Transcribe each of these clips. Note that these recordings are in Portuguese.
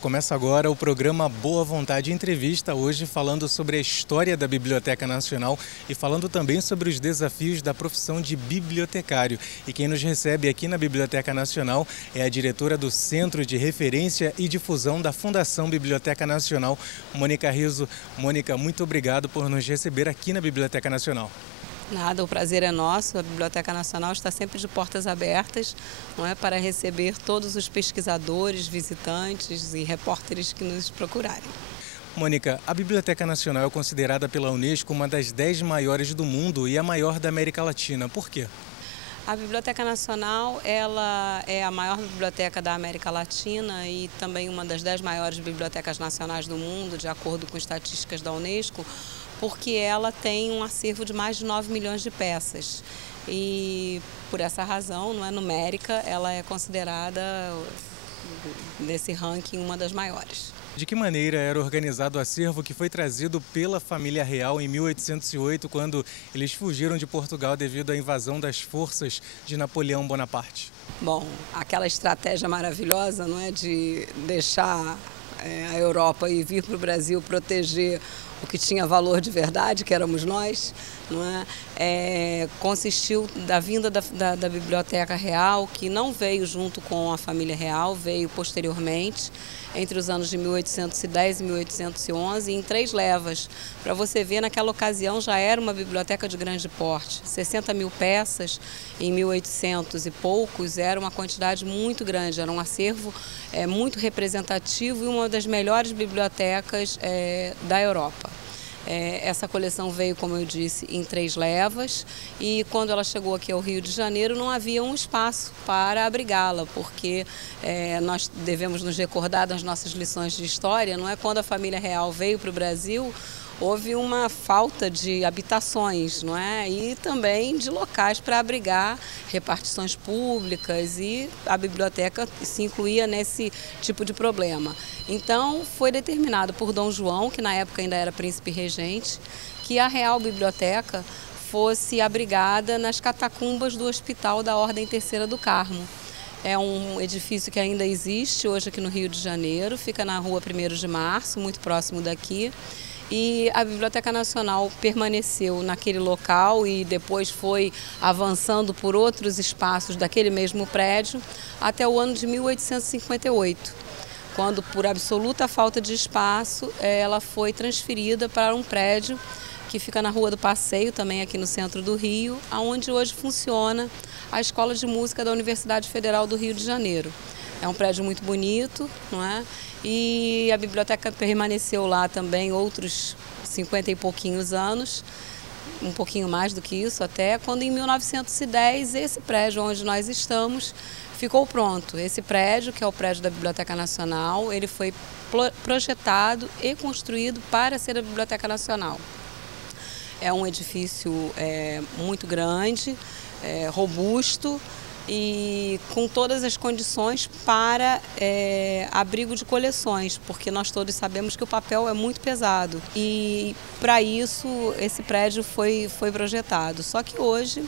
Começa agora o programa Boa Vontade Entrevista, hoje falando sobre a história da Biblioteca Nacional e falando também sobre os desafios da profissão de bibliotecário. E quem nos recebe aqui na Biblioteca Nacional é a diretora do Centro de Referência e Difusão da Fundação Biblioteca Nacional, Mônica Rizzo. Mônica, muito obrigado por nos receber aqui na Biblioteca Nacional. Nada, o prazer é nosso. A Biblioteca Nacional está sempre de portas abertas, não é, para receber todos os pesquisadores, visitantes e repórteres que nos procurarem. Mônica, a Biblioteca Nacional é considerada pela Unesco uma das 10 maiores do mundo e a maior da América Latina. Por quê? A Biblioteca Nacional ela é a maior biblioteca da América Latina e também uma das 10 maiores bibliotecas nacionais do mundo, de acordo com estatísticas da Unesco, porque ela tem um acervo de mais de 9 milhões de peças. E por essa razão, não é numérica, ela é considerada, nesse ranking, uma das maiores. De que maneira era organizado o acervo que foi trazido pela família real em 1808, quando eles fugiram de Portugal devido à invasão das forças de Napoleão Bonaparte? Bom, aquela estratégia maravilhosa, não é, de deixar a Europa e vir para o Brasil proteger o que tinha valor de verdade, que éramos nós, não é? Consistiu da vinda da Biblioteca Real, que não veio junto com a família real, veio posteriormente, entre os anos de 1810 e 1811, em 3 levas. Para você ver, naquela ocasião já era uma biblioteca de grande porte. 60 mil peças em 1800 e poucos era uma quantidade muito grande, era um acervo muito representativo e uma das melhores bibliotecas da Europa. Essa coleção veio, como eu disse, em 3 levas e quando ela chegou aqui ao Rio de Janeiro não havia um espaço para abrigá-la, porque nós devemos nos recordar das nossas lições de história, não é? Quando a família real veio para o Brasil, houve uma falta de habitações, não é? E também de locais para abrigar repartições públicas, e a biblioteca se incluía nesse tipo de problema. Então, foi determinado por Dom João, que na época ainda era príncipe regente, que a Real Biblioteca fosse abrigada nas catacumbas do Hospital da Ordem Terceira do Carmo. É um edifício que ainda existe hoje aqui no Rio de Janeiro, fica na rua 1º de Março, muito próximo daqui. E a Biblioteca Nacional permaneceu naquele local e depois foi avançando por outros espaços daquele mesmo prédio até o ano de 1858, quando, por absoluta falta de espaço, ela foi transferida para um prédio que fica na Rua do Passeio, também aqui no centro do Rio, onde hoje funciona a Escola de Música da Universidade Federal do Rio de Janeiro. É um prédio muito bonito, não é? E a biblioteca permaneceu lá também outros 50 e pouquinhos anos, um pouquinho mais do que isso até, quando em 1910 esse prédio onde nós estamos ficou pronto. Esse prédio, que é o prédio da Biblioteca Nacional, ele foi projetado e construído para ser a Biblioteca Nacional. É um edifício muito grande, robusto, e com todas as condições para abrigo de coleções, porque nós todos sabemos que o papel é muito pesado e para isso esse prédio foi projetado. Só que hoje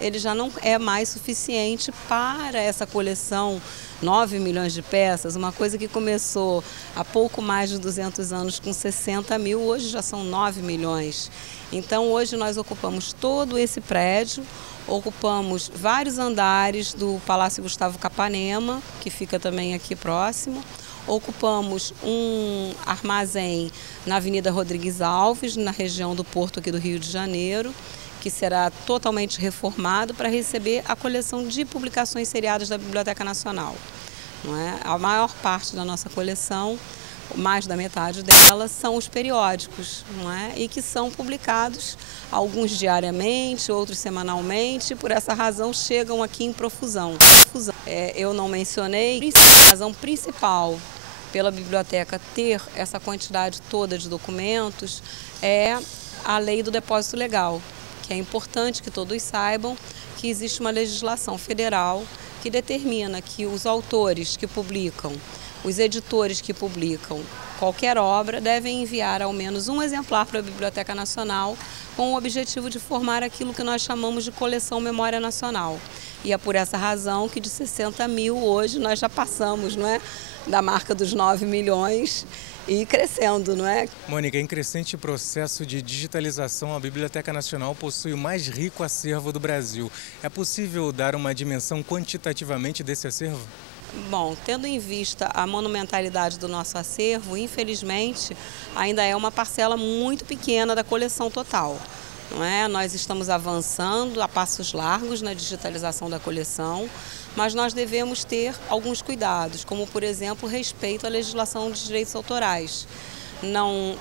ele já não é mais suficiente para essa coleção, 9 milhões de peças, uma coisa que começou há pouco mais de 200 anos com 60 mil, hoje já são 9 milhões. Então hoje nós ocupamos todo esse prédio, ocupamos vários andares do Palácio Gustavo Capanema, que fica também aqui próximo. Ocupamos um armazém na Avenida Rodrigues Alves, na região do Porto aqui do Rio de Janeiro, que será totalmente reformado para receber a coleção de publicações seriadas da Biblioteca Nacional. Não é? A maior parte da nossa coleção, mais da metade delas, são os periódicos, não é? E que são publicados, alguns diariamente, outros semanalmente, e por essa razão chegam aqui em profusão. Eu não mencionei, a razão principal pela biblioteca ter essa quantidade toda de documentos é a lei do depósito legal, que é importante que todos saibam que existe uma legislação federal que determina que os autores que publicam, os editores que publicam qualquer obra devem enviar ao menos um exemplar para a Biblioteca Nacional com o objetivo de formar aquilo que nós chamamos de coleção Memória Nacional. E é por essa razão que de 60 mil hoje nós já passamos, não é, da marca dos 9 milhões e crescendo, não é? Mônica, em crescente processo de digitalização, a Biblioteca Nacional possui o mais rico acervo do Brasil. É possível dar uma dimensão quantitativamente desse acervo? Bom, tendo em vista a monumentalidade do nosso acervo, infelizmente, ainda é uma parcela muito pequena da coleção total. Não é? Nós estamos avançando a passos largos na digitalização da coleção, mas nós devemos ter alguns cuidados, como, por exemplo, respeito à legislação de direitos autorais. Não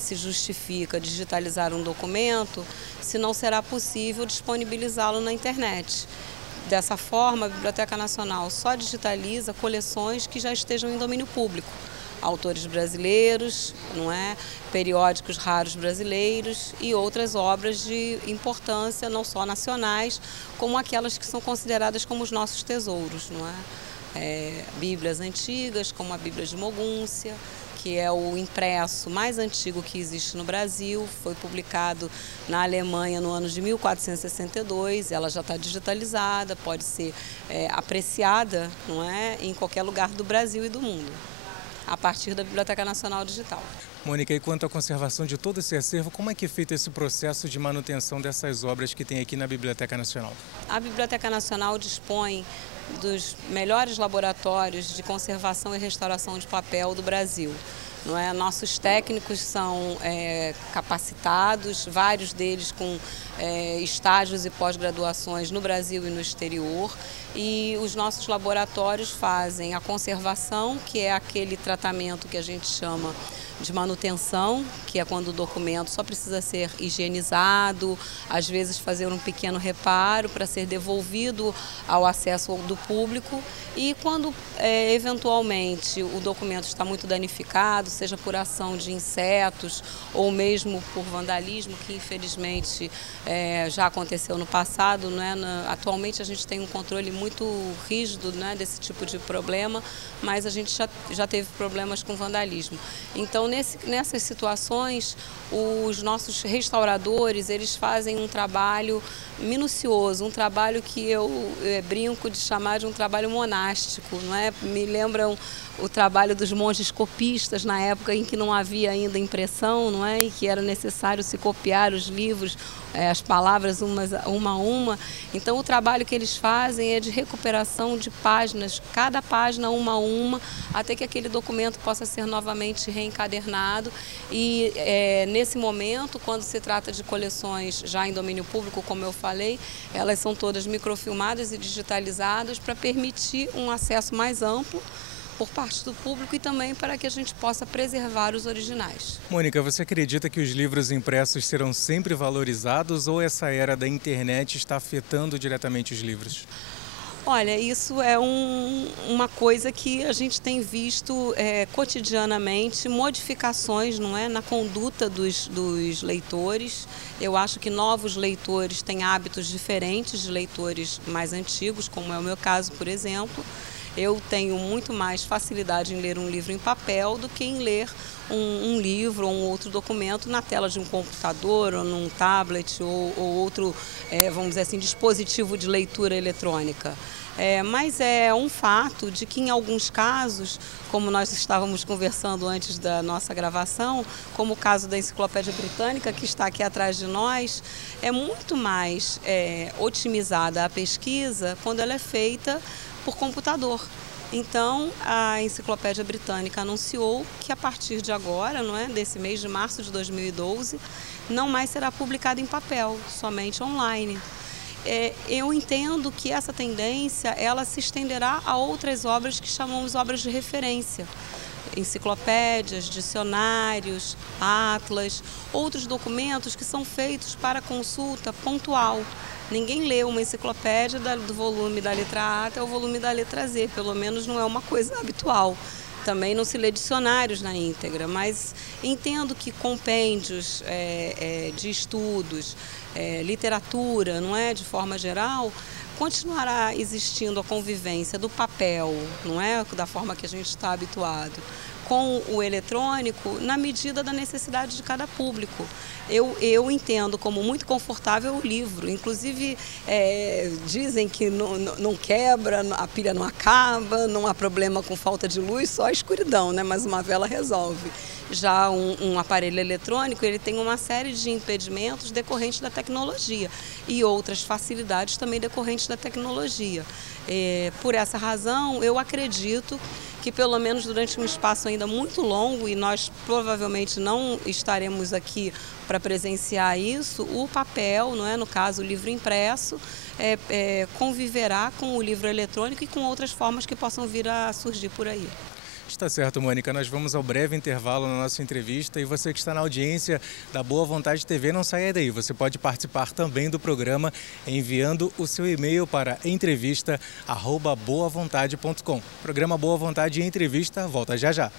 se justifica digitalizar um documento se não será possível disponibilizá-lo na internet. Dessa forma, a Biblioteca Nacional só digitaliza coleções que já estejam em domínio público. Autores brasileiros, não é? Periódicos raros brasileiros e outras obras de importância, não só nacionais, como aquelas que são consideradas como os nossos tesouros, não é? Bíblias antigas, como a Bíblia de Mogúncia, que é o impresso mais antigo que existe no Brasil, foi publicado na Alemanha no ano de 1462, ela já está digitalizada, pode ser apreciada, não é, em qualquer lugar do Brasil e do mundo, a partir da Biblioteca Nacional Digital. Mônica, e quanto à conservação de todo esse acervo, como é que é feito esse processo de manutenção dessas obras que tem aqui na Biblioteca Nacional? A Biblioteca Nacional dispõe dos melhores laboratórios de conservação e restauração de papel do Brasil. Não é? Nossos técnicos são capacitados, vários deles com estágios e pós-graduações no Brasil e no exterior. E os nossos laboratórios fazem a conservação, que é aquele tratamento que a gente chama de manutenção, que é quando o documento só precisa ser higienizado, às vezes fazer um pequeno reparo para ser devolvido ao acesso do público. E quando eventualmente o documento está muito danificado, seja por ação de insetos ou mesmo por vandalismo, que infelizmente já aconteceu no passado, né? Atualmente a gente tem um controle muito rígido, né, desse tipo de problema, mas a gente já teve problemas com vandalismo. Então, nessas situações, os nossos restauradores, eles fazem um trabalho minucioso, um trabalho que eu brinco de chamar de um trabalho monástico, não é? Me lembram o trabalho dos monges copistas na época em que não havia ainda impressão, não é? E que era necessário se copiar os livros, as palavras uma a uma. Então, o trabalho que eles fazem é de recuperação de páginas, cada página uma a uma, até que aquele documento possa ser novamente reencadernado. E nesse momento, quando se trata de coleções já em domínio público, como eu falei, elas são todas microfilmadas e digitalizadas para permitir um acesso mais amplo por parte do público e também para que a gente possa preservar os originais. Mônica, você acredita que os livros impressos serão sempre valorizados ou essa era da internet está afetando diretamente os livros? Olha, isso é uma coisa que a gente tem visto cotidianamente, modificações, não é, na conduta dos leitores. Eu acho que novos leitores têm hábitos diferentes de leitores mais antigos, como é o meu caso, por exemplo. Eu tenho muito mais facilidade em ler um livro em papel do que em ler um livro ou um outro documento na tela de um computador ou num tablet ou outro, vamos dizer assim, dispositivo de leitura eletrônica. Mas é um fato de que em alguns casos, como nós estávamos conversando antes da nossa gravação, como o caso da Enciclopédia Britânica, que está aqui atrás de nós, é muito mais otimizada a pesquisa quando ela é feita por computador. Então, a Enciclopédia Britânica anunciou que a partir de agora, não é, desse mês de março de 2012, não mais será publicada em papel, somente online. Eu entendo que essa tendência ela se estenderá a outras obras que chamamos obras de referência. Enciclopédias, dicionários, atlas, outros documentos que são feitos para consulta pontual. Ninguém lê uma enciclopédia do volume da letra A até o volume da letra Z, pelo menos não é uma coisa habitual. Também não se lê dicionários na íntegra, mas entendo que compêndios de estudos, literatura, não é, de forma geral, continuará existindo a convivência do papel, não é, da forma que a gente está habituado, com o eletrônico na medida da necessidade de cada público. Eu entendo como muito confortável o livro, inclusive dizem que não quebra, a pilha não acaba, não há problema com falta de luz, só a escuridão, né? Mas uma vela resolve. Já um aparelho eletrônico, ele tem uma série de impedimentos decorrentes da tecnologia e outras facilidades também decorrentes da tecnologia. Por essa razão, eu acredito que pelo menos durante um espaço ainda muito longo, e nós provavelmente não estaremos aqui para presenciar isso, o papel, não é? No caso o livro impresso, conviverá com o livro eletrônico e com outras formas que possam vir a surgir por aí. Está certo, Mônica. Nós vamos ao breve intervalo na nossa entrevista e você que está na audiência da Boa Vontade TV, não saia daí. Você pode participar também do programa enviando o seu e-mail para entrevista@boavontade.com. Programa Boa Vontade e Entrevista volta já já.